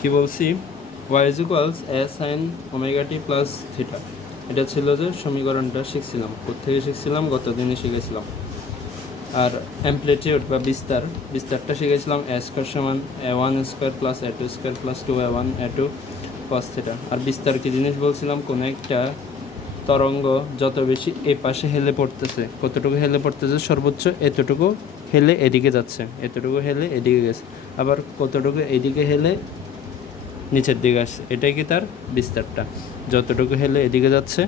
কি বলছি, y is equals a sin omega t plus theta. এটা ছিল যে সমীকরণটা শিখছিলাম, কোত্থেকে শিখছিলাম, গত দিনে শিখেছিলাম। আর অ্যাম্প্লিটিউড বা বিস্তারটা শিখেছিলাম a স্কোয়ার সমান a1 square plus a2 square plus 2a1 a2 cos theta. আর বিস্তার কি জিনিস বলছিলাম, কোনো একটা তরঙ্গ যত বেশি এই পাশে হেলে পড়তেছে, কতটুকু হেলে পড়তেছে, সর্বোচ্চ এতটুকু হেলে এদিকে যাচ্ছে, এতটুকু হেলে এদিকে গেছে, আবার কতটুকু এদিকে হেলে নিচের দিকে আসছে, এটাই কি তার বিস্তারটা। যতটুকু হেলে এদিকে যাচ্ছে,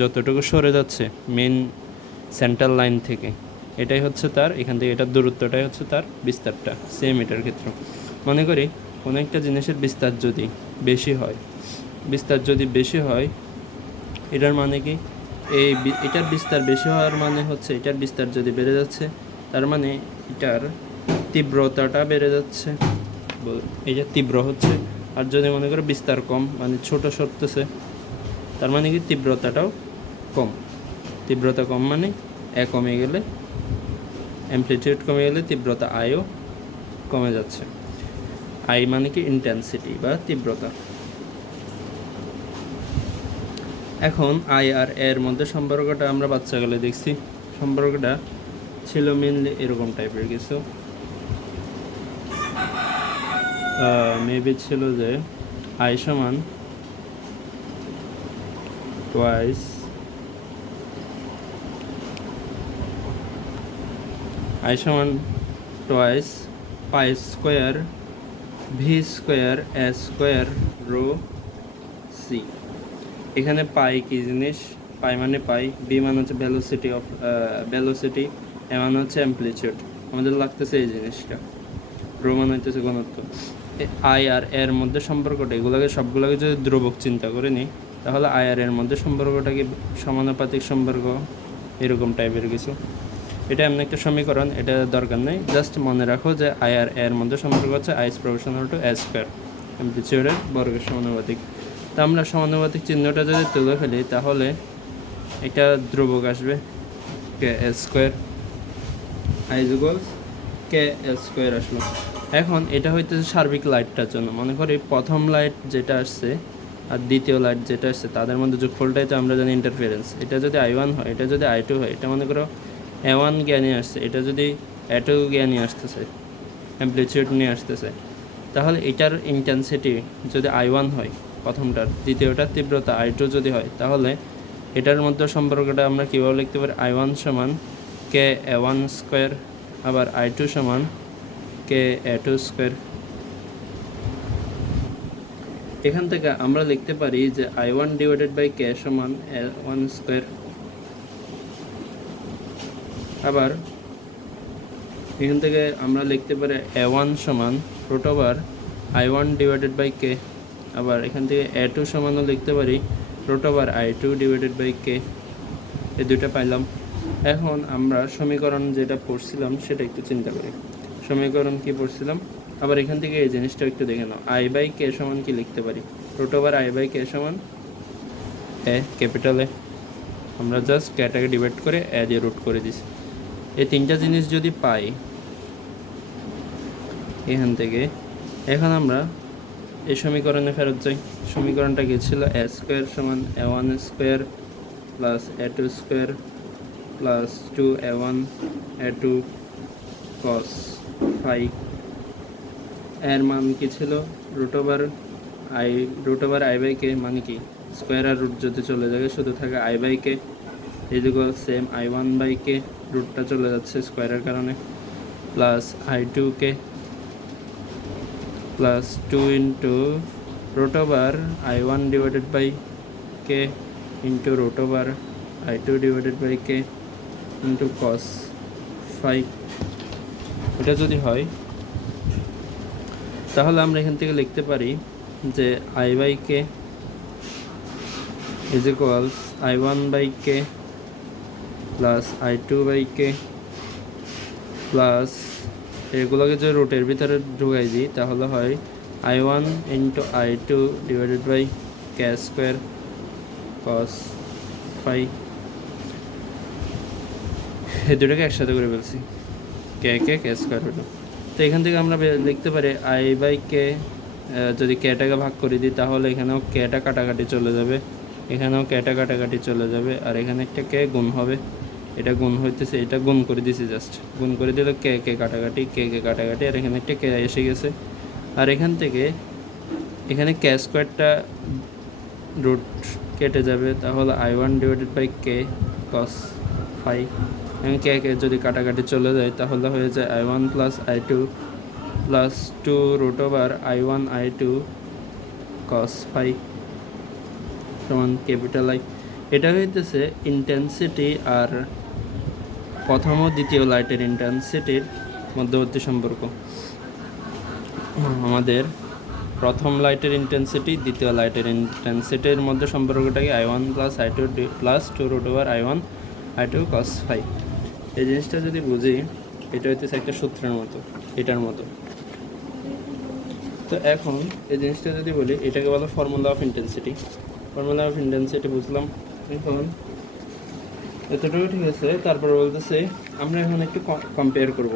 যতটুকু সরে যাচ্ছে মেন সেন্ট্রাল লাইন থেকে, এটাই হচ্ছে তার, এখান থেকে এটার দূরত্বটাই হচ্ছে তার বিস্তারটা। সেম এটার ক্ষেত্রে মনে করি কোনো একটা জিনিসের বিস্তার যদি বেশি হয়, এটার মানে কি, এটার বিস্তার বেশি হওয়ার মানে হচ্ছে এটার বিস্তার যদি বেড়ে যাচ্ছে, তার মানে এটার তীব্রতাটা বেড়ে যাচ্ছে, এটা তীব্র হচ্ছে। আর যদি মনে করো বিস্তার কম, মানে ছোট সরতেছে, তার মানে কি তীব্রতাটাও কম। তীব্রতা কম মানে কমে গেলে, অ্যাম্প্লিটিউড কমে গেলে তীব্রতা আয়ও কমে যাচ্ছে। আই মানে কি ইন্টেন্সিটি বা তীব্রতা। এখন আই আর এর মধ্যে সম্পর্কটা আমরা বাচ্চাকালে দেখছি, সম্পর্কটা ছিল মেনলি এরকম টাইপের কিছু। মেবি ছিল যে আই সমান twice pi square V square A square rho C. এখানে পাই কি জিনিস, পাই মানে পাই, বি মানে হচ্ছে ভেলোসিটি, এ মানে হচ্ছে অ্যাম্প্লিটিউড। আমাদের লাগতেছে এই জিনিসটা, রো মানে হইতেছে ঘনত্ব। আই আর এর মধ্যে সম্পর্কটা, এগুলোকে সবগুলোকে যদি ধ্রুবক চিন্তা করে নিই, তাহলে আই আর এর মধ্যে সম্পর্কটা কি সমানুপাতিক সম্পর্ক, এরকম টাইপের কিছু। এটা এমন একটা সমীকরণ, এটা দরকার নেই, জাস্ট মনে রাখো যে আই আর এর মধ্যে সম্পর্ক হচ্ছে I is proportional to A square, অ্যাম্প্লিটিউডের বর্গের সমানুপাতিক। তা আমরা সমানুপাতিক চিহ্নটা যদি তুলে ফেলি, তাহলে এটা ধ্রুবক আসবে, K A square, I is equals K A square আসলো। এখন এটা হইতেছে সার্বিক লাইটটার জন্য। মনে করি প্রথম লাইট যেটা আসছে আর দ্বিতীয় লাইট যেটা আসছে, তাদের মধ্যে যোগফলটাই তো আমরা জানি ইন্টারফারেন্স। এটা যদি I1 হয়, এটা যদি I2 হয়, এটা মনে করো A1 জ্ঞানী আসছে, এটা যদি A2 জ্ঞানী আসতেছে, অ্যাম্প্লিটিউড নিয়ে আসতেছে, তাহলে এটার ইন্টেন্সিটি যদি I1 হয় প্রথমটার, দ্বিতীয়টার তীব্রতা I2 যদি হয়, তাহলে এটার মধ্যে সম্পর্কটা আমরা কীভাবে লিখতে পারি, I1 সমান কে A1 স্কোয়ার, আবার I2 সমান কে A2 স্কোয়ার। এখান থেকে আমরা লিখতে পারি যে I1 ডিভাইডেড বাই কে সমান A1 স্কোয়ার। আবার এখান থেকে আমরা লিখতে পারি A1 সমান root over I1 divided by K. আবার এখান থেকে A2 সমানও লিখতে পারি root over I2 divided by K. এই দুইটা পাইলাম। এখন আমরা সমীকরণ যেটা পড়ছিলাম সেটা একটু চিন্তা করি। সমীকরণ কি পড়ছিলাম, আবার এখান থেকে এই জিনিসটা একটু দেখে নাও। আই বাই কে সমান কি লিখতে পারি, রুট ওভার আই বাই কে সমান এ, ক্যাপিটাল এ। আমরা জাস্ট কেটাকে ডিভাইড করে এ দিয়ে রুট করে দিছি। এই তিনটা জিনিস যদি পাই এখান থেকে, এখন আমরা এই সমীকরণে ফেরত যাই। সমীকরণটা কি ছিল, এ স্কোয়ার সমান A1 square plus A2 square plus 2A1 A2 cos phi। এর মান কি ছিল, রুট ওভার আই বাই কে, মানে কি স্কোয়ার আর রুট যদি চলে যায় শুধু থাকে I by K, is equal same I1 by K, রুটটা চলে যাচ্ছে স্কোয়ারের কারণে, plus I2 K plus 2 into root over I1 divided by K into root over I2 divided by K into cos phi। এটা যদি হয়, তাহলে আমরা এখান থেকে লিখতে পারি যে I by K is equals I1 by k plus I2 by k plus, এগুলোকে যদি রুটের ভিতরে ঢুকাই দিই তাহলে হয় I1 into I2 divided by k square cos phi। এই দুটোকে একসাথে করে ফেলছি, কে স্কোয়ার হলো। তো এখান থেকে আমরা লিখতে পারি আই বাই কে যদি কেটাকে ভাগ করে দিই তাহলে এখানেও কেটা কাটাকাটি চলে যাবে, এখানেও কেটা কাটাকাটি চলে যাবে, আর এখানে একটা কে গুণ হবে, এটা গুণ হইতেছে, এটা গুণ করে দিছি, জাস্ট গুণ করে দিলে কে কে কাটাকাটি, কে কে কাটাকাটি, আর এখানে একটা কে এসে গেছে। আর এখান থেকে এখানে কে স্কোয়ারটা রুট কেটে যাবে, তাহলে I1 divided by k cos phi, এবং কে কে যদি কাটাকাটি চলে যায় তাহলে হয়ে যায় I1 plus I2 plus 2 root over I1 I2 cos phi সমান ক্যাপিটাল আই। এটা হইতেছে ইন্টেন্সিটি আর প্রথম ও দ্বিতীয় লাইটের ইন্টেন্সিটির মধ্যবর্তী সম্পর্ক। আমাদের প্রথম লাইটের ইন্টেন্সিটি দ্বিতীয় লাইটের ইন্টেন্সিটির মধ্যে সম্পর্কটাকে I1 plus I2 plus 2 root over I1 I2 cos phi. এই জিনিসটা যদি বুঝি, এটা হইতেছে একটা সূত্রের মতো, এটার মতো। তো এখন এই জিনিসটা যদি বলি, এটাকে বলো formula of intensity. Formula of intensity বুঝলাম। এখন এতটুকু ঠিক আছে। তারপর বলতেছে আমরা এখন একটু কম্পেয়ার করব,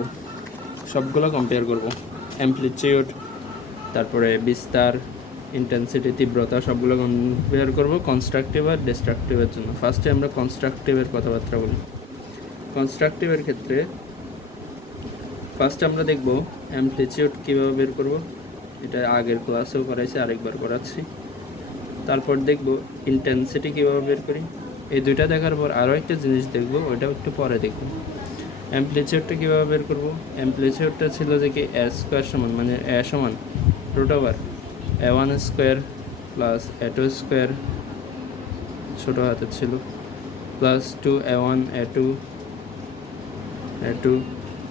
সবগুলো কম্পেয়ার করব, অ্যামপ্লিটিউড, তারপরে বিস্তার, ইন্টেন্সিটি, তীব্রতা, সবগুলো কম্পেয়ার করব কনস্ট্রাকটিভ আর ডিস্ট্রাকটিভের জন্য। ফার্স্টে আমরা কনস্ট্রাকটিভের কথাবার্তা বলি। কনস্ট্রাকটিভের ক্ষেত্রে ফার্স্ট আমরা দেখব অ্যামপ্লিটিউড কীভাবে বের করব, এটা আগের ক্লাসেও করাইছি, আরেকবার করাচ্ছি। তারপর দেখব ইন্টেন্সিটি কীভাবে বের করি। এই দুইটা দেখার পর আরও একটা জিনিস দেখব, ওইটাও একটু পরে দেখব। অ্যামপ্লিটিউডটা কীভাবে বের করব, অ্যামপ্লিটিউডটা ছিল যে কি এ স্কোয়ার সমান, মানে এ সমান root over A1 square plus A2 square, ছোটো হাতের ছিল, plus 2A1 A2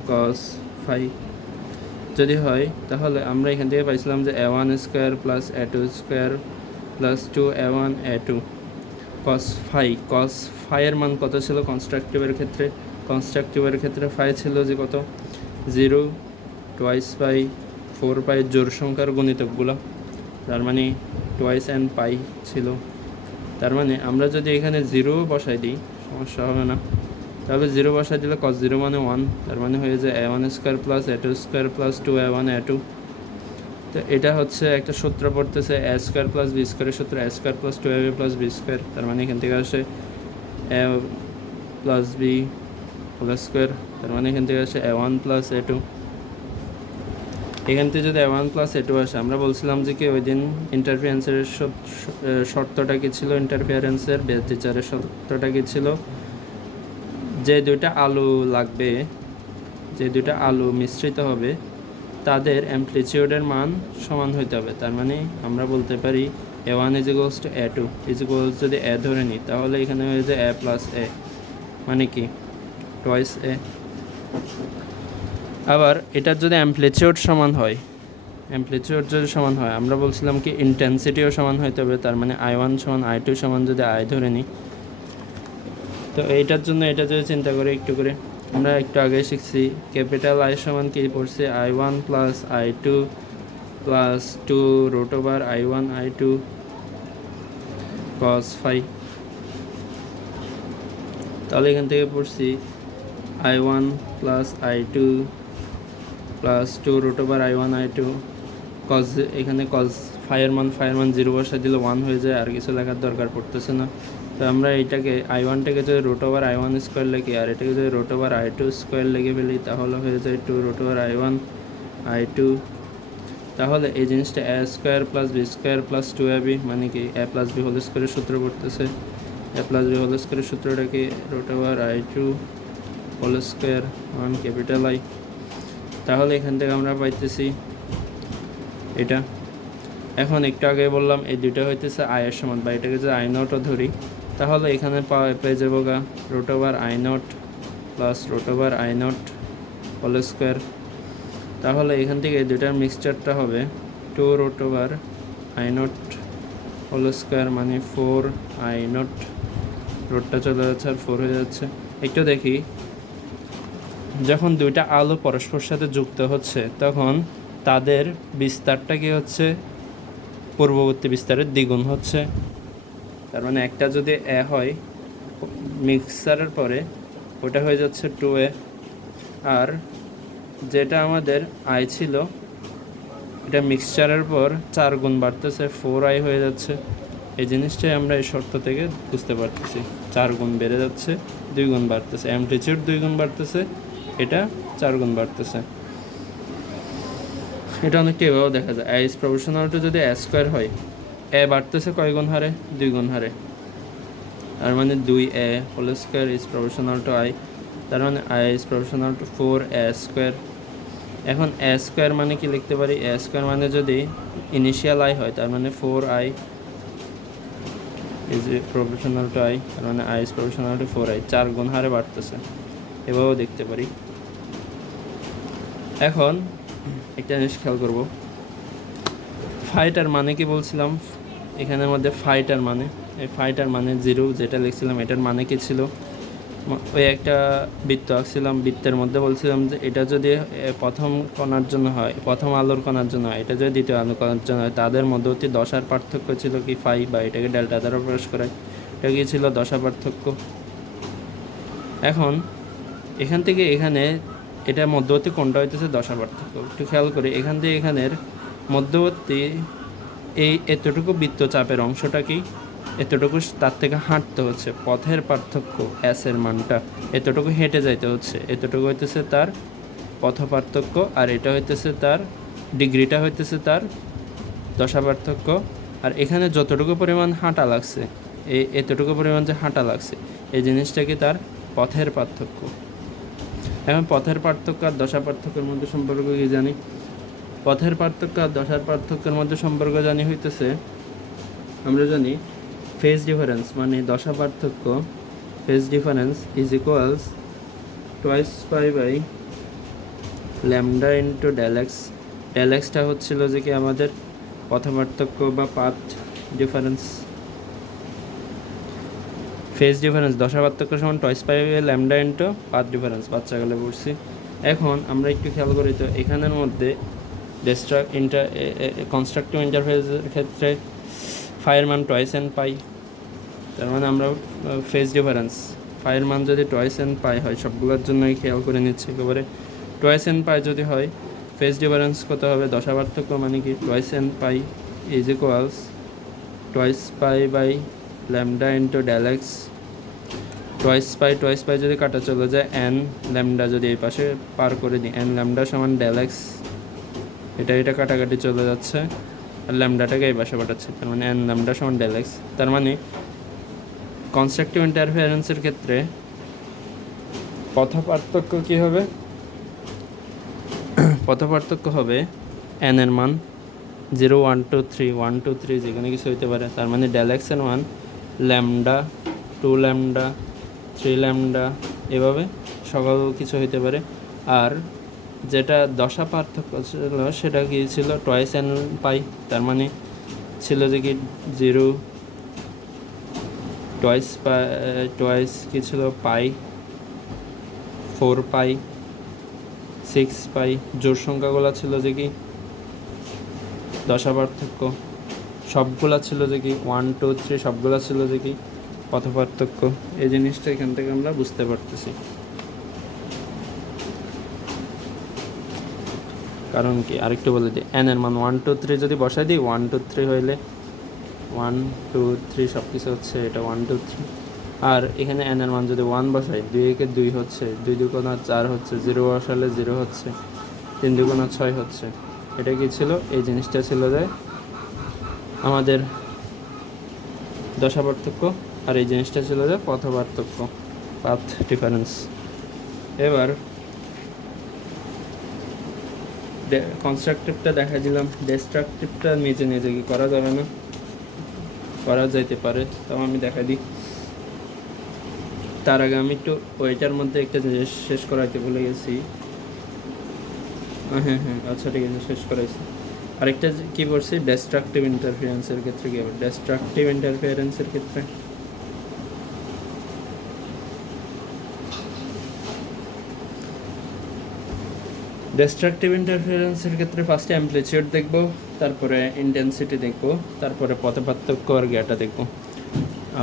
cos phi. যদি হয় তাহলে আমরা এখান থেকে পাইছিলাম যে A1 square plus A2 square plus 2A1 A2 cos phi. Cos ফাইয়ের মান কত ছিল কনস্ট্রাকটিভের ক্ষেত্রে? কনস্ট্রাকটিভের ক্ষেত্রে ফাই ছিল যে কত, 0, 2 পাই, 4 পাই, জোড় সংখ্যার গুণিতকগুলো, তার মানে 2 and পাই ছিল। তার মানে আমরা যদি এখানে 0 বসাই দিই সমস্যা হবে না, তাহলে 0 বসাই দিলে cos 0 মানে 1, তার মানে হয়ে যায় A1 square plus A2 square plus 2A1 A2। তো এটা হচ্ছে একটা সূত্র পড়তেছে A স্কোয়ার প্লাস বি স্কোয়ারের সূত্র, A square plus 2AB plus B square, তার মানে এখান থেকে আসে A plus B whole square, তার মানে এখান থেকে আসে A1 প্লাস A2। এখান থেকে যদি A1 প্লাস A2 আসে, আমরা বলছিলাম যে কি ওই দিন ইন্টারফিয়ারেন্সের শর্তটা কী ছিল, ইন্টারফিয়ারেন্সের বেতিচারের শর্তটা কী ছিল, যে দুইটা আলু লাগবে, যে দুইটা আলু মিশ্রিত হবে তাদের অ্যামপ্লিটিউডের মান সমান হইতে হবে। তার মানে আমরা বলতে পারি A1 is equals to A2 is equals, যদি A ধরে নিই তাহলে এখানে হয়ে যায় A প্লাস A, মানে কি টয়েস A। আবার এটার যদি অ্যামপ্লিটিউড সমান হয়, অ্যামপ্লিটিউড যদি সমান হয়, আমরা বলছিলাম কি ইন্টেন্সিটিও সমান হইতে হবে, তার মানে I1 সমান I2 সমান যদি I ধরে নিই। তো এইটার জন্য এটা যদি চিন্তা করি একটু করে, আমরা একটু আগে শিখছি ক্যাপিটাল I সমান কি পড়ছে, I1 plus I2 plus 2 root over I1 I2 cos phi. তাহলে এখান থেকে পড়ছি I1 plus I2 plus 2 root over I1 I2 cos, এখানে কজ ফাইয়ের মান 0 বসা দিলে 1 হয়ে যায়, আর কিছু লেখার দরকার পড়তেছে না। তো আমরা এটাকে I1টাকে যদি রুট ওভার I1 স্কোয়ার লিখি, আর এটাকে যদি রুট ওভার I2 স্কোয়ার লিখে ফেলি, তাহলে হয়ে যায় 2 রুট ওভার I1 I2। তাহলে এই জিনিসটা A square plus B square plus 2AB, মানে কি A প্লাস বি হোল স্কোয়ারের সূত্র পড়তেছে। A প্লাস বি হোল স্কোয়ারের সূত্রটা কি root over I2 whole square on capital I। তাহলে এখান থেকে আমরা পাইতেছি এটা। এখন একটু আগে বললাম এই দুইটা হইতেছে I এর সমান, বা এটাকে যদি I0 ধরি তাহলে এখানে পেয়ে যাবো গা root over I0 plus root over I0 whole square. তাহলে এখান থেকে এই দুইটার মিক্সচারটা হবে 2 root over I0 whole square, মানে 4 I0, রুটটা চলে যাচ্ছে আর 4 হয়ে যাচ্ছে। একটু দেখি, যখন দুইটা আলো পরস্পর সাথে যুক্ত হচ্ছে তখন তাদের বিস্তারটা কি হচ্ছে, পূর্ববর্তী বিস্তারের দ্বিগুণ হচ্ছে। তার মানে একটা যদি A হয় মিক্সারের পরে, ওটা হয়ে যাচ্ছে 2A, আর যেটা আমাদের I ছিল এটা মিক্সচারের পর 4 গুণ বাড়তেছে, 4i হয়ে যাচ্ছে। এই জিনিসটাই আমরা এই শর্ত থেকে বুঝতে পারতেছি। 4 গুণ বেড়ে যাচ্ছে, 2 গুণ বাড়তেছে, অ্যামপ্লিচিউড 2 গুণ বাড়তেছে, এটা 4 গুণ বাড়তেছে। এটা অনেকটা এভাবেও দেখা যায়, আই ইজ প্রপোর্শনাল টু যদি এ স্কোয়ার হয়, এ বাড়তেছে কয় গুণ হারে? 2 গুণ হারে। তার মানে 2a whole square is proportional to I, তার মানে I is proportional to 4a square. এখন এ স্কোয়ার মানে কি লিখতে পারি? এ স্কোয়ার মানে যদি ইনিশিয়াল আই হয়, তার মানে 4i is proportional to I, তার মানে I is proportional two 4i, 4 গুণ হারে বাড়তেছে। এভাবেও দেখতে পারি। এখন একটা জিনিস খেয়াল করবো, ফাইটার মানে কি বলছিলাম এখানের মধ্যে? ফাইটার মানে, এই ফাইটার মানে 0 যেটা লিখছিলাম, এটার মানে কি ছিল? ওই একটা বৃত্ত আঁকছিলাম, বৃত্তের মধ্যে বলছিলাম যে এটা যদি প্রথম কণার জন্য হয়, প্রথম আলোর কণার জন্য হয়, এটা যদি দ্বিতীয় আলোর কণার জন্য হয়, তাদের মধ্যবর্তী দশার পার্থক্য ছিল কি? ফাই, বা এটাকে ডেল্টা দ্বারা প্রকাশ করায়, এটা কি ছিল? দশা পার্থক্য। এখন এখান থেকে এখানে এটা মধ্যবর্তী কোণটা হইতেছে দশা পার্থক্য। একটু খেয়াল করি, এখান থেকে এখানের মধ্যবর্তী এই এতটুকু বৃত্তচাপের অংশটা কি? এতটুকু তার থেকে হাঁটতে হচ্ছে, পথের পার্থক্য এর মানটা এতটুকু হেঁটে যাইতে হচ্ছে, এতটুকু হইতেছে তার পথ পার্থক্য, আর এটা হইতেছে তার ডিগ্রিটা হইতেছে তার দশা পার্থক্য। আর এখানে যতটুকু পরিমাণ হাঁটা লাগছে, এতটুকু পরিমাণ যে হাঁটা লাগছে, এই জিনিসটা কি? তার পথের পার্থক্য। এখন পথের পার্থক্য আর দশা পার্থক্যের মধ্যে সম্পর্ক কি জানি? পথের পার্থক্য আর দশার পার্থক্যের মধ্যে সম্পর্ক জানি হইতেছে, আমরা জানি ফেজ ডিফারেন্স মানে দশা পার্থক্য, phase difference is equals twice pi by lambda into del x. ডেলেক্সটা হচ্ছিল যে কি আমাদের পথ পার্থক্য বা পাথ ডিফারেন্স। ফেজ ডিফারেন্স দশা পার্থক্য সমান twice pi by lambda into path difference, বাচ্চাকালে পড়ছি। এখন আমরা একটু খেয়াল করি তো, এখানের মধ্যে কনস্ট্রাকটিভ ইন্টারফেসের ক্ষেত্রে ফাইয়ের মান টোয়াইস এন পাই, তার মানে আমরা ফেজ ডিফারেন্স ফাইয়ের মান যদি টোয়াইস এন পাই হয়, সবগুলোর জন্যই খেয়াল করে নিচ্ছি একেবারে, টোয়াইস এন পাই যদি হয়, ফেজ ডিফারেন্স কত হবে? দশা পার্থক্য মানে কি? Twice N pi is equals twice pi by lambda into del x. Twice pi যদি কাটা চলে যায়, এন ল্যামডা যদি এই পাশে পার করে দিই, এন ল্যামডা সমান ডেলেক্স, এটা কাটাকাটি চলে যাচ্ছে, আর ল্যামডাটাকে এই পাশে পাঠাচ্ছে, তার মানে এন ল্যামডা সমান ডেলেক্স। তার মানে কনস্ট্রাকটিভ ইন্টারফারেন্সের ক্ষেত্রে পথ পার্থক্য কী হবে? পথ পার্থক্য হবে এন এর মান 0, 1, 2, 3, 1, 2, 3 যেখানে কিছু হইতে পারে, তার মানে ডেলেক্স এর মান ল্যামডা, 2 ল্যামডা, 3 ল্যামডা, এভাবে সকল কিছু হইতে পারে। আর যেটা দশা পার্থক্য ছিল সেটা কি ছিল? টোয়াইস এন পাই, তার মানে ছিল যে কি 0, টোয়াইস কি ছিল? পাই, 4 পাই, 6 পাই, জোড় সংখ্যাগুলো ছিল যে কি দশা পার্থক্য, সবগুলা ছিল যে কি 1, 2, 3 সবগুলা ছিল যে কি পথ পার্থক্য। এই জিনিসটা এখান থেকে আমরা বুঝতে পারতেছি। কারণ কি আরেকটু বলে দিই, এন এর মান 1, 2, 3 যদি বসাই দিই, 1, 2, 3 হইলে 1, 2, 3 সব কিছু হচ্ছে এটা 1, 2, 3। আর এখানে এন এর মান যদি 1 বসাই, 2 একে 2 হচ্ছে, 2 দুগুণা 4 হচ্ছে, 0 বসালে 0 হচ্ছে, 3 দুগুণা 6 হচ্ছে। এটা কি ছিল? এই জিনিসটা ছিল যে আমাদের দশা পার্থক্য, আর এই জিনিসটা ছিল যে পথ পার্থক্য, পাথ ডিফারেন্স। এবার কনস্ট্রাকটিভটা দেখা দিলাম, ডিস্ট্রাকটিভটা নিজে নিজে কি করা যাবে না? করা যাইতে পারে, তাও আমি দেখা দিই। তার আগে আমি একটু ওইটার মধ্যে একটা জিনিস শেষ করাইতে ভুলে গেছি। হ্যাঁ, আচ্ছা ঠিক আছে, শেষ করাইছি। আরেকটা কি বলছি, ডিস্ট্রাকটিভ ইন্টারফারেন্সের ক্ষেত্রে কী হবে? ডিস্ট্রাকটিভ ইন্টারফারেন্সের ক্ষেত্রে ডিস্ট্রাকটিভ ইন্টারফারেন্সের ক্ষেত্রে ফার্স্টে অ্যামপ্লিচিউড দেখব, তারপরে ইন্টেন্সিটি দেখব, তারপরে পথ পার্থক্য আর জ্ঞাটা দেখব।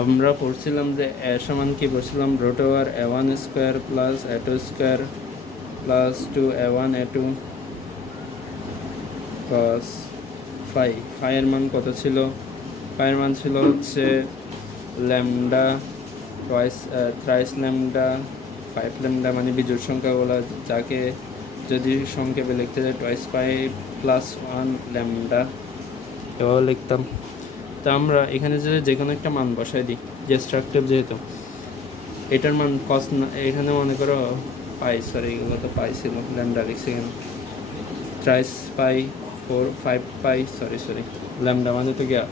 আমরা পড়ছিলাম যে এ সমান কি পড়ছিলাম? √Over a1 square plus a2 square plus 2a1 a2 cos phi। phi এর মান কত ছিল? phi এর মান ছিল হচ্ছে ল্যামডা থ্রাইস ল্যামডা 5 ল্যামডা, মানে বিজোড় সংখ্যাগুলো যাকে যদি সংক্ষেপে লিখতে যায় টোয়াইস পাই প্লাস 1 ল্যামডা এভাবে লিখতাম। তো আমরা এখানে যে কোনো একটা মান বসাই দিই, ডিস্ট্রাকটিভ যেহেতু, এটার মান কস এখানে মনে করো পাই, সরি এগুলো তো পাই ছিল, ল্যামডা লিখছি এখানে, থ্রাইস পাই 5 পাই, সরি ল্যামডা মানে তো গিয়া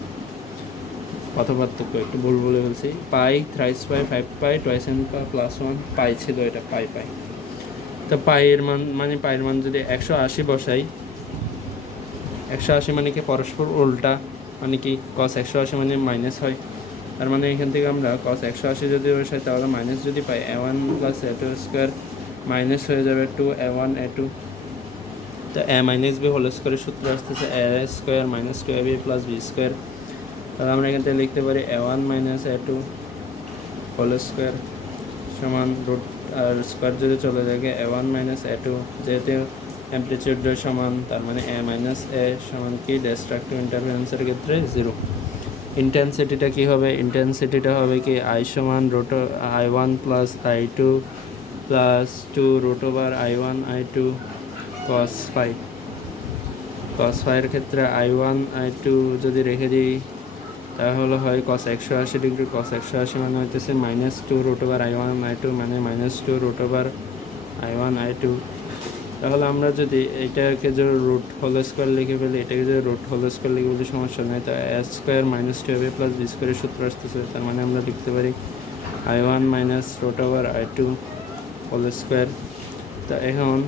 কত পার্থক্য, একটু ভুল বলে বলছি, পাই থ্রাইস পাই 5 পাই টোয়াইস এন প্লাস 1 পাই ছিল, এটা পাই। তো পাইয়ের মান মানে পাইয়ের মান যদি 180 বসাই, 180 মানে কি পরস্পর উল্টা, মানে কি cos 180 মানে মাইনাস হয়, তার মানে এখান থেকে আমরা cos 180 যদি বসাই তাহলে মাইনাস যদি পাই a1 plus a2 square minus হয়ে যাবে 2a1 a2। তো a মাইনাস বি হোল স্কোয়ারের সূত্র আসতেছে a square minus 2ab plus B square. তাহলে আমরা এখান থেকে লিখতে পারি a1 minus a2 whole square সমান রুট, আর স্কোয়ার যদি চলে যায় a1 মাইনাস a2, যেহেতু অ্যামপ্লিটিউডের সমান তার মানে a মাইনাস a সমান কি ডিস্ট্রাকটিভ ইন্টারফারেন্সের ক্ষেত্রে 0। ইন্টেন্সিটিটা কি হবে? ইন্টেন্সিটিটা হবে কি i সমান root i1 plus i2 plus 2 root over i1 i2 cos phi। cos phi এর ক্ষেত্রে i1 i2 যদি রেখে দিই তাহলে হয় cos 180 ডিগ্রি। cos 180 মানে হইতেছে minus 2 root over i1 i2 মানে minus 2 root over i1 i2। তাহলে আমরা যদি এটাকে যদি রুট হোল স্কোয়ার লিখে ফেলি, এটাকে যদি রুট হোল স্কোয়ার লিখে বলি সমস্যা নেই। তো a square minus 2ab plus B স্কোয়ারের সূত্র আসতেছে, তার মানে আমরা লিখতে পারি i1 minus root over i2 whole square. তো এখন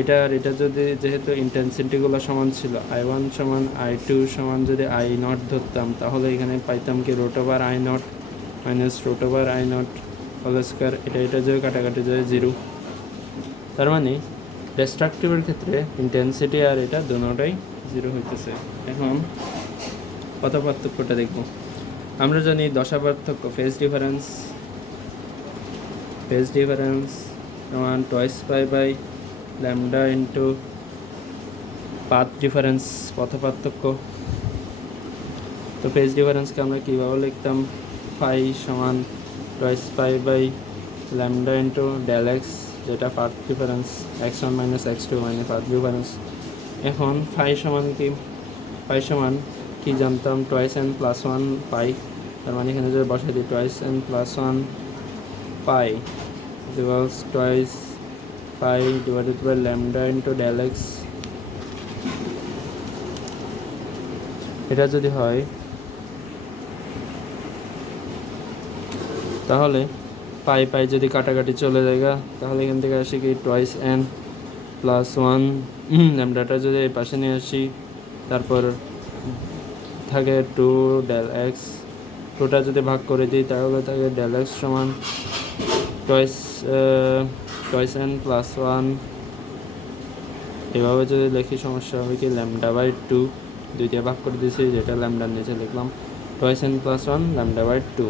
এটা যদি যেহেতু ইন্টেন্সিটিগুলো সমান ছিল, i1 সমান i2 সমান যদি i নট ধরতাম তাহলে এখানে পাইতাম কি root over i not minus root over i not whole square. এটা যদি কাটাকাটি যায় 0। তার মানে ডিস্ট্রাকটিভের ক্ষেত্রে ইন্টেন্সিটি আর এটা দুটোটাই 0 হইতেছে। এখন কত পার্থক্যটা দেখব। আমরা জানি দশা পার্থক্য, ফেজ ডিফারেন্স সমান twice pi by lambda into path difference, পথ পার্থক্য। তো ফেজ ডিফারেন্সকে আমরা কীভাবে লিখতাম? ফাই সমান twice pi by lambda into del x, যেটা path difference, x1 minus x2 মানে পাথ ডিফারেন্স। এখন ফাই সমান কি জানতাম? টোয়াইস এন প্লাস 1 পাই, তার মানে এখানে যদি বসাই দিই twice N plus 1 pi equals twice pi divided by lambda into del x. এটা যদি হয় তাহলে পাই যদি কাটাকাটি চলে যায় তাহলে এখান থেকে আসি কি টোয়াইস এন প্লাস 1 ল্যামডাটা যদি এই পাশে নিয়ে আসি, তারপর থাকে 2 ডেল এক্স, 2টা যদি ভাগ করে দিই তাহলে থাকে ডেল এক্স সমান টোয়াইস এন প্লাস 1। এভাবে যদি লিখি সমস্যা হবে কি ল্যামডা বাই 2, 2 দিয়ে ভাগ করে দিয়েছি, যেটা ল্যামডার নিচে লিখলাম twice N plus 1 lambda by 2।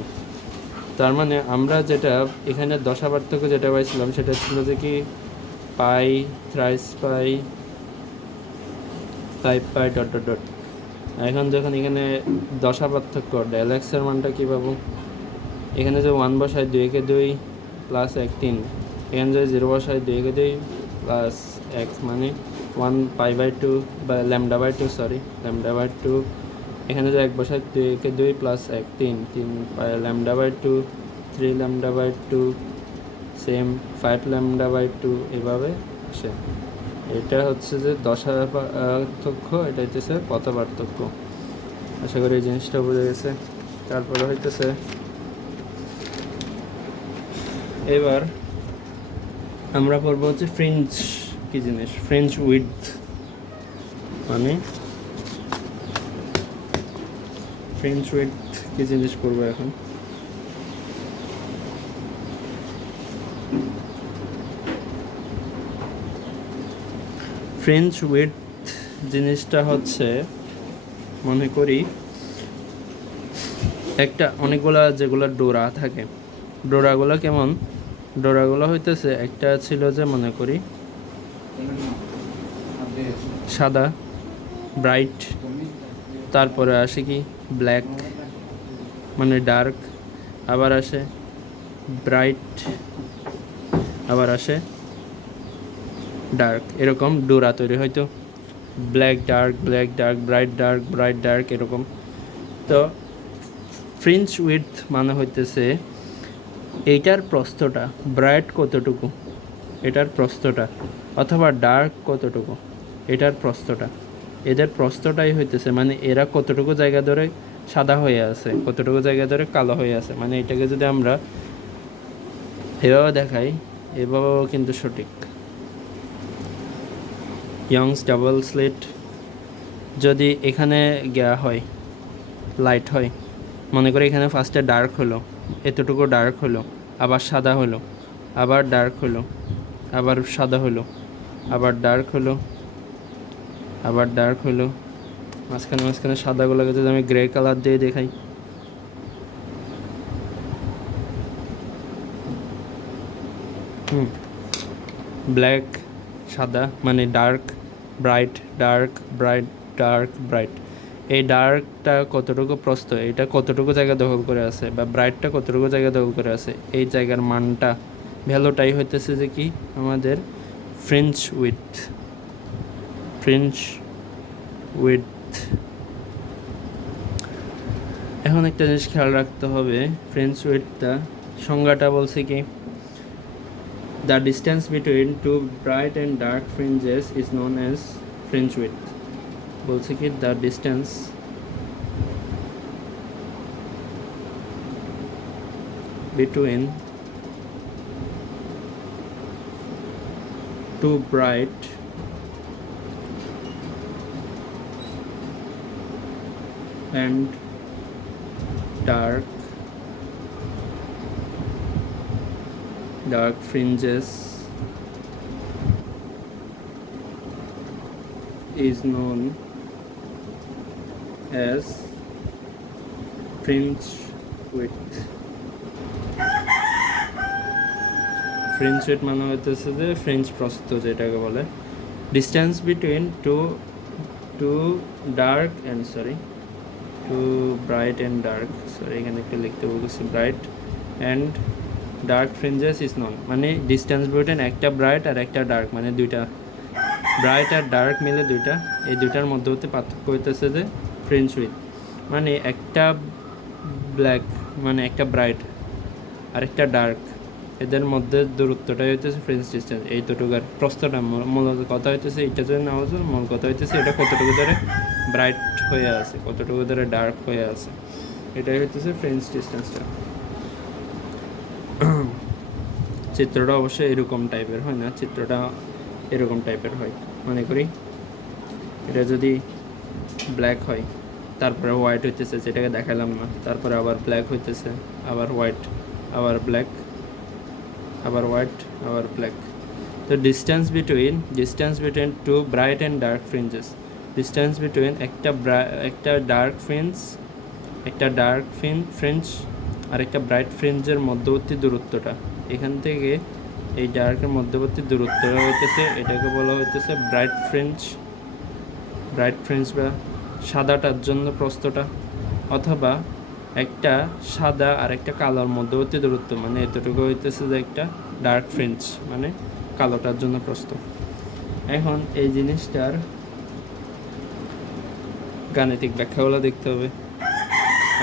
তার মানে আমরা যেটা এখানে দশা পার্থক্য যেটা পাইছিলাম সেটা ছিল যে কি পাই থ্রাইস পাই 5 পাই ডট ডট ডট। এখন যখন এখানে দশা পার্থক্য ডেল এক্সের মানটা কী পাবো? এখানে যে 1 বসায় 2 কে 2 প্লাস 1 3, এখানে যদি 0 বসায় 2 কে 2 প্লাস এক্স মানে 1 পাই বাই 2 বা lambda by 2, sorry lambda by 2। এখানে যে 1 বসায় 2 কে 2 plus 1 3 pi lambda by 2, 3 lambda by 2 same 5 lambda by 2 এভাবে আসে। এটা হচ্ছে যে দশা পার্থক্য, এটা হইতেছে পথ পার্থক্য। আশা করি এই জিনিসটা বুঝে গেছে। তারপরে হইতেছে এবার আমরা পড়বো হচ্ছে ফ্রিঞ্জ কি জিনিস, ফ্রিঞ্জ উইডথ মানে ফ্রিঞ্জ উইডথ কি জিনিস পড়বো এখন। ফ্রিঞ্জ উইডথ জিনিসটা হচ্ছে মনে করি একটা অনেকগুলা যেগুলো ডোরা থাকে, ডোরাগুলো কেমন? ডোরাগুলো হইতেছে একটা ছিল যে মনে করি সাদা, ব্রাইট, তারপরে আসে কি ব্ল্যাক মানে ডার্ক, আবার আসে ব্রাইট, আবার আসে ডার্ক। এরকম ডোরা তৈরি হয়তো ব্ল্যাক ডার্ক, ব্রাইট ডার্ক এরকম। তো ফ্রিঞ্জ উইডথ মানে হইতেছে এইটার প্রস্থটা, ব্রাইট কতটুকু এটার প্রস্থটা, অথবা ডার্ক কতটুকু এটার প্রস্থটা, এদের প্রস্থটাই হইতেছে মানে এরা কতটুকু জায়গা ধরে সাদা হয়ে আছে, কতটুকু জায়গা ধরে কালো হয়ে আছে। মানে এটাকে যদি আমরা এভাবে দেখাই, এভাবেও কিন্তু সঠিক। ইয়ংস ডাবল স্লিট যদি এখানে গিয়া হয় লাইট হয়, মনে করি এখানে ফার্স্টে ডার্ক হলো, এতটুকু ডার্ক হলো, আবার সাদা হলো, আবার ডার্ক হলো, আবার সাদা হলো, আবার ডার্ক হলো, আবার ডার্ক হলো, মাঝখানে সাদাগুলোকে যদি আমি গ্রে কালার দিয়ে দেখাই, ব্ল্যাক সাদা মানে ডার্ক ব্রাইট, ব্রাইট। এই ডার্কটা কতটুকু প্রস্থ, এটা কতটুকু জায়গা দখল করে আছে, বা ব্রাইটটা কতটুকু জায়গা দখল করে আছে, এই জায়গার মানটা ভ্যালুটাই হইতেছে যে কি আমাদের ফ্রিঞ্জ উইডথ। এখন একটা জিনিস খেয়াল রাখতে হবে, ফ্রিঞ্জ উইডথটা সংজ্ঞাটা বলছে কি, the distance between two bright and dark fringes is known as fringe width। বলছে কি the distance between two bright and dark fringes is known as fringe width। Fringe width মানে হইতেছে যে ফ্রিঞ্জ প্রস্থ যেটাকে বলে, distance between two bright and dark, এখানে একটু লিখতে বলতেছি bright and dark fringes is known, মানে ডিস্টেন্স বিটুইন একটা ব্রাইট আর একটা ডার্ক, মানে দুইটা ব্রাইট আর ডার্ক মিলে দুইটা, এই দুইটার মধ্যবর্তী পার্থক্য হইতেছে যে ফ্রিঞ্জ উইডথ। মানে একটা ব্ল্যাক মানে একটা ব্রাইট আর একটা ডার্ক, এদের মধ্যে দূরত্বটাই হইতেছে ফ্রিঞ্জ ডিস্টেন্স। এই দুটোকার প্রস্থটা মূলত কথা হইতেছে, এটা যদি না হচ্ছে মূল কথা হইতেছে এটা কতটুকু ধরে ব্রাইট হয়ে আছে, কতটুকু ধরে ডার্ক হয়ে আছে, এটাই হইতেছে ফ্রিঞ্জ ডিস্টেন্সটা। চিত্রটা অবশ্যই এরকম টাইপের হয় না, চিত্রটা এরকম টাইপের হয়। মনে করি এটা যদি ব্ল্যাক হয়, তারপরে হোয়াইট হইতেছে, যেটাকে দেখালাম না, তারপরে আবার ব্ল্যাক হইতেছে, আবার হোয়াইট, আবার ব্ল্যাক, আবার হোয়াইট, আবার ব্ল্যাক। তো distance between two bright and dark fringes, distance between একটা ডার্ক ফ্রিঞ্জ আর একটা ব্রাইট ফ্রিঞ্জের মধ্যবর্তী দূরত্বটা, এখান থেকে এই ডার্কের মধ্যবর্তী দূরত্বটা হইতেছে, এটাকে বলা হইতেছে ব্রাইট ফ্রিঞ্জ বা সাদাটার জন্য প্রস্থটা, অথবা একটা সাদা আর একটা কালোর মধ্যবর্তী দূরত্ব, মানে এতটুকু হইতেছে যে একটা ডার্ক ফ্রিঞ্জ মানে কালোটার জন্য প্রস্থ। এখন এই জিনিসটার গাণিতিক ব্যাখ্যাগুলো দেখতে হবে।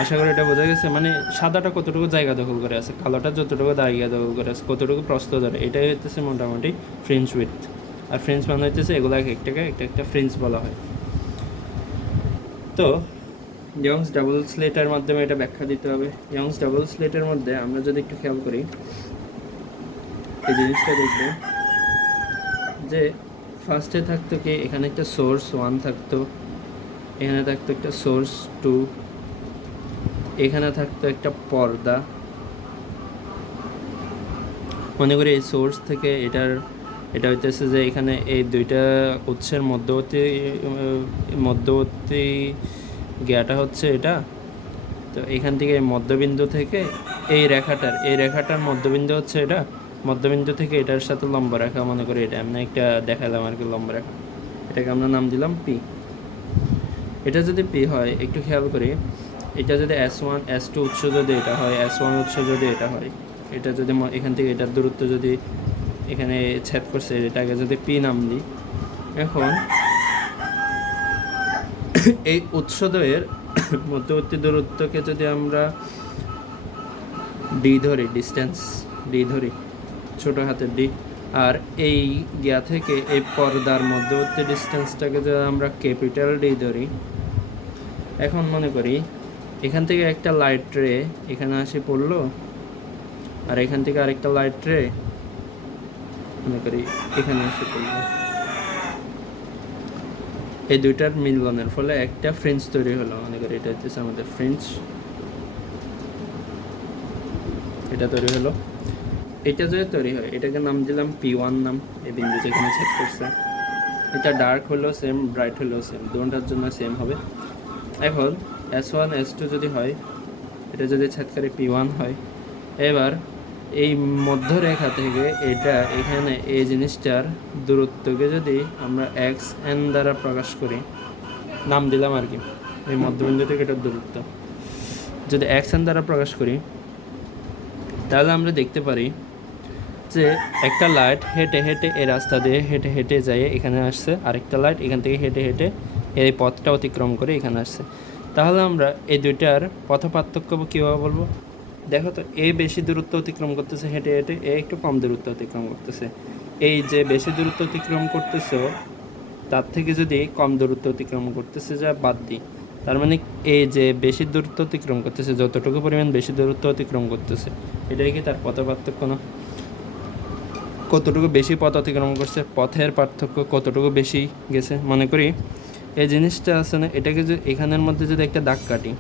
আশা করি এটা বোঝা গেছে, মানে সাদাটা কতটুকু জায়গা দখল করে আছে, কালোটা যতটুকু জায়গা দখল করে আছে, কতটুকু প্রস্থ ধরে, এটাই হইতেছে মোটামুটি ফ্রিঞ্জ উইডথ। আর ফ্রিঞ্জ মানে হইতেছে এগুলো একটা ফ্রিঞ্জ বলা হয়। তো ইয়ংস ডাবল স্লিটের মাধ্যমে এটা ব্যাখ্যা দিতে হবে। ইয়ংস ডাবল স্লিটের মধ্যে আমরা যদি একটু খেয়াল করি, এই জিনিসটা দেখব যে ফার্স্টে থাকতো কি, এখানে একটা সোর্স 1 থাকতো, এখানে থাকতো একটা সোর্স 2, এখানে থাকতো একটা পর্দা। মনে করি এই সোর্স থেকে এটা হইতেছে যে এখানে এই দুইটা উৎসের মধ্যবর্তী জ্ঞাটা হচ্ছে এটা। তো এখান থেকে মধ্যবিন্দু থেকে এই রেখাটার মধ্যবিন্দু হচ্ছে এটা, মধ্যবিন্দু থেকে এটার সাথে লম্বা রেখা, মনে করি এটা আমরা একটা দেখালাম আর কি লম্বা রেখা, এটাকে আমরা নাম দিলাম পি। এটা যদি পি হয়, একটু খেয়াল করি, এটা যদি S1 S2 উৎস যদি এটা হয়, S1 উৎস যদি এটা হয়, এটা যদি এখান থেকে এটার দূরত্ব যদি এখানে ছেদ করছে, এটাকে যদি পি নাম দিই, এখন এই উৎসদ্বয়ের মধ্যবর্তী দূরত্বকে যদি আমরা ডি ধরি, ডিস্টেন্স ডি ধরি, ছোট হাতের ডি, আর এই গিয়া থেকে এই পর্দার মধ্যবর্তী ডিস্টেন্সটাকে যদি আমরা ক্যাপিটাল ডি ধরি, এখন মনে করি এখান থেকে একটা লাইট রে এখানে আসে পড়লো, আর এখান থেকে আরেকটা লাইট রে মনে করি এখানে এসে পড়লো। এই দুইটার মিলনের ফলে একটা ফ্রিঞ্জ তৈরি হলো, মনে করি এটা হচ্ছে আমাদের ফ্রিঞ্জ, এটা তৈরি হলো। এটা যদি তৈরি হয়, এটাকে নাম দিলাম P1 নাম, এই বিন্দু যেখানে ছেদ করছে। এটা ডার্ক হলেও সেম, ব্রাইট হলেও সেম, দুটোটার জন্য সেম হবে। এখন S1 S2 যদি হয়, এটা যদি ছেদকারী P1 হয়, এবার এই মধ্যরেখা থেকে এটা এখানে এই জিনিসটার দূরত্বকে যদি আমরা xn দ্বারা প্রকাশ করি, নাম দিলাম আর কি, এই মধ্যবিন্দু থেকে এটার দূরত্ব যদি xn দ্বারা প্রকাশ করি, তাহলে আমরা দেখতে পারি যে একটা লাইট হেঁটে হেঁটে এই রাস্তা দিয়ে হেঁটে হেঁটে যায় এখানে আসছে, আরেকটা লাইট এখান থেকে হেঁটে হেঁটে এই পথটা অতিক্রম করে এখানে আসছে। তাহলে আমরা এই দুইটার পথ পার্থক্য কীভাবে বলবো? দেখো তো, এ বেশি দূরত্ব অতিক্রম করতেছে হেঁটে হেঁটে, এ একটু কম দূরত্ব অতিক্রম করতেছে। এই যে বেশি দূরত্ব অতিক্রম করতেছে তার থেকে যদি কম দূরত্ব অতিক্রম করতেছে যা বাদ দিই, তার মানে এই যে বেশি দূরত্ব অতিক্রম করতেছে, যতটুকু পরিমাণ বেশি দূরত্ব অতিক্রম করতেছে, এটাই কি তার পথ পার্থক্য না? কতটুকু বেশি পথ অতিক্রম করছে, পথের পার্থক্য কতটুকু বেশি গেছে। মনে করি এই জিনিসটা আছে না, এটাকে যদি এখানের মধ্যে যদি একটা দাগ কাটি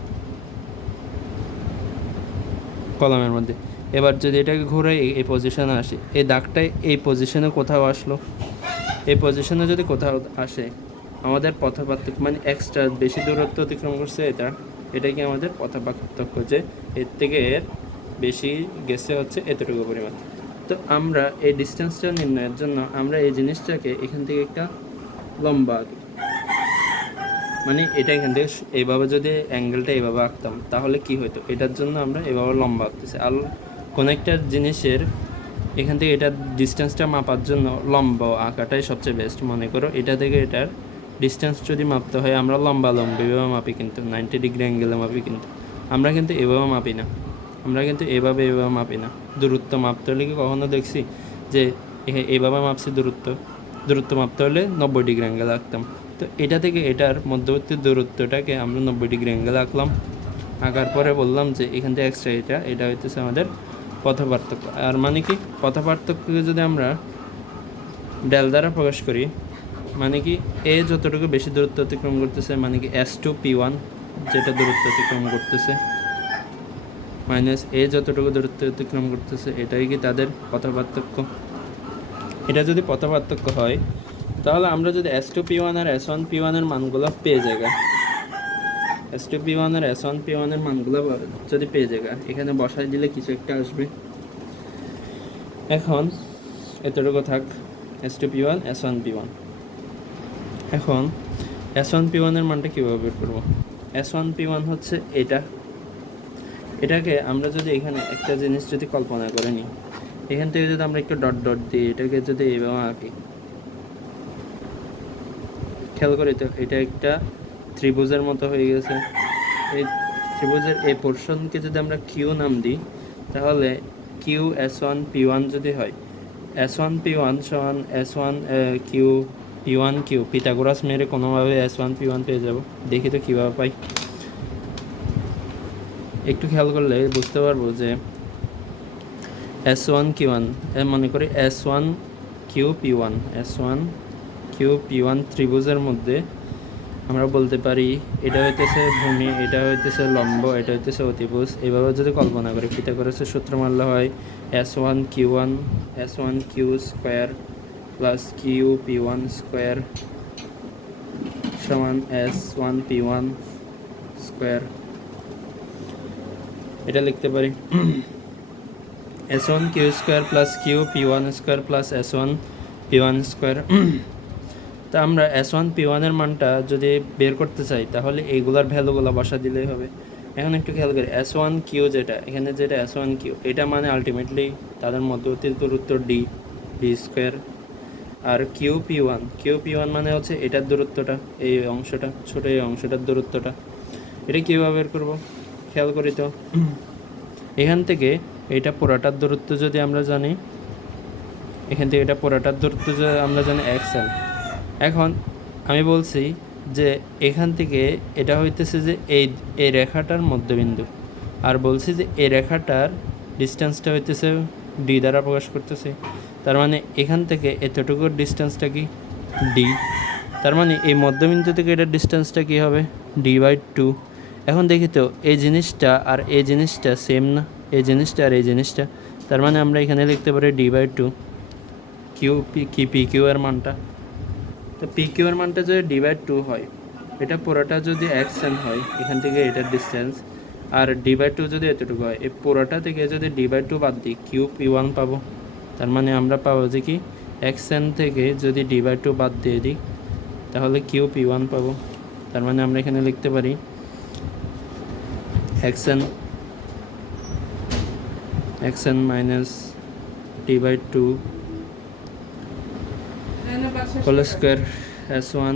কলমের মধ্যে, এবার যদি এটাকে ঘুরে এই পজিশনে আসে, এই দাগটাই এই পজিশনে কোথাও আসলো, এই পজিশনে যদি কোথাও আসে, আমাদের পথ পার্থক্য মানে এক্সট্রা বেশি দূরত্ব অতিক্রম করছে, এটাই কি আমাদের পথ পার্থক্য, যে এর থেকে এর বেশি গেছে হচ্ছে এতটুকু পরিমাণ। তো আমরা এই ডিস্টেন্সটা নির্ণয়ের জন্য আমরা এই জিনিসটাকে এখান থেকে একটা লম্বা আঁকি, মানে এটা এখান থেকে এইভাবে যদি অ্যাঙ্গেলটা এইভাবে আঁকতাম তাহলে কি হতো, এটার জন্য আমরা এইভাবে লম্বা আঁকতেছি। আর কোনো একটা জিনিসের এখান থেকে এটার ডিস্টেন্সটা মাপার জন্য লম্বা আঁকাটাই সবচেয়ে বেস্ট। মনে করো এটা থেকে এটার ডিস্টেন্স যদি মাপতে হয়, আমরা লম্বা এভাবে মাপি, কিন্তু 90 ডিগ্রি অ্যাঙ্গেলে মাপি, কিন্তু আমরা কিন্তু এভাবে মাপি না, আমরা কিন্তু এভাবে মাপি না। দূরত্ব মাপতে হলে কি কখনো দেখছি যে এইভাবে মাপছি? দূরত্ব মাপতে হলে 90 ডিগ্রি অ্যাঙ্গেল আঁকতাম। তো এটা থেকে এটার মধ্যবর্তী দূরত্বটাকে আমরা 90 ডিগ্রি অ্যাঙ্গেল আঁকলাম, আঁকার পরে বললাম যে এখান থেকে এক্সট্রা এটা হইতেছে আমাদের পথ পার্থক্য। আর মানে কি, পথ পার্থক্যকে যদি আমরা ডেল দ্বারা প্রকাশ করি, মানে কি এ যতটুকু বেশি দূরত্ব অতিক্রম করতেছে, মানে কি S2 P1 যেটা দূরত্ব অতিক্রম করতেছে, মাইনাস এ যতটুকু দূরত্ব অতিক্রম করতেছে, এটাই কি তাদের পথ পার্থক্য। এটা যদি পথ পার্থক্য হয়, তাহলে আমরা যদি S2 P1 আর S1 P1 এর মানগুলো পেয়ে যাই, S2 P1 আর S1 P1 এর মানগুলো যদি পেয়ে যাই, এখানে বসাই দিলে কিছু একটা আসবে। এখন এতটুকু থাক, S2 P1 S1 P1। এখন S1 P1 এর মানটা কীভাবে বের করবো? S1 P1 হচ্ছে এটাকে আমরা যদি এখানে একটা জিনিস যদি কল্পনা করে নিই, এখান থেকে যদি আমরা একটু ডট ডট দিই, এটাকে যদি এইভাবে আঁকি, খেয়াল করি তো এটা একটা ত্রিভুজের মতো হয়ে গেছে। এই ত্রিভুজের এই পোর্শনকে যদি আমরা কিউ নাম দিই, তাহলে কিউ S1 P1 যদি হয়, S1 P1 সমান S1 Q P1 Q, Pythagoras মেরে কোনোভাবে S1 P1 পেয়ে যাব। দেখি তো কীভাবে পাই, একটু খেয়াল করলে বুঝতে পারবো যে S1 Q1, মনে করি S1 Q P1, S1 Q P1 ত্রিভুজের মধ্যে আমরা বলতে পারি এটা হইতেছে ভূমি, এটা হইতেছে লম্ব, এটা হইতেছে অতিভুজ। এভাবে যদি কল্পনা করি, পিথাগোরাসের সূত্র মানলে হয় S1 Q square plus Q P1 square সমান S1 P1 স্কোয়ার। এটা লিখতে পারি S1 Q square plus Q P1 square plus S1 P1 square. তা আমরা S1 P1 এর মানটা যদি বের করতে চাই তাহলে এইগুলার ভ্যালুগুলো বসা দিলেই হবে। এখন একটু খেয়াল করি S1Q যেটা এখানে যেটা S1Q এটা মানে আলটিমেটলি তাদের মধ্যবর্তী দূরত্ব ডি স্কোয়ার। আর কিউ পি ওয়ান মানে হচ্ছে এটার দূরত্বটা, এই অংশটা ছোট এই অংশটার দূরত্বটা। এটা কীভাবে বের করবো খেয়াল করি তো। এখান থেকে এটা পুরাটার দূরত্ব যদি আমরা জানি, এখান থেকে এটা পুরাটার দূরত্ব যদি আমরা জানি XL। এখন আমি বলছি যে এখান থেকে এটা হইতেছে যে এই রেখাটার মধ্যবিন্দু, আর বলছি যে এই রেখাটার ডিস্টেন্সটা হইতেছে ডি দ্বারা প্রকাশ করতেছে। তার মানে এখান থেকে এতটুকুর ডিস্টেন্সটা কি ডি। তার মানে এই মধ্যবিন্দু থেকে এটার ডিস্টেন্সটা কি হবে D/2। এখন দেখি তো এই জিনিসটা আর এই জিনিসটা সেম না, এই জিনিসটা আর এই জিনিসটা। তার মানে আমরা এখানে লিখতে পারি D/2 PQ এর মানটা। তো PQ এর মানটা যদি D/2 হয়, এটা পুরোটা যদি XN হয় এখান থেকে এটার ডিস্টেন্স, আর D/2 যদি এতটুকু হয়, এই পুরোটা থেকে যদি D/2 বাদ দিই QP1 পাবো। তার মানে আমরা পাবো যে কি XN থেকে যদি D/2 বাদ দিয়ে দিই তাহলে QP1 পাবো। তার মানে আমরা এখানে লিখতে পারি XN minus D/2 whole square S1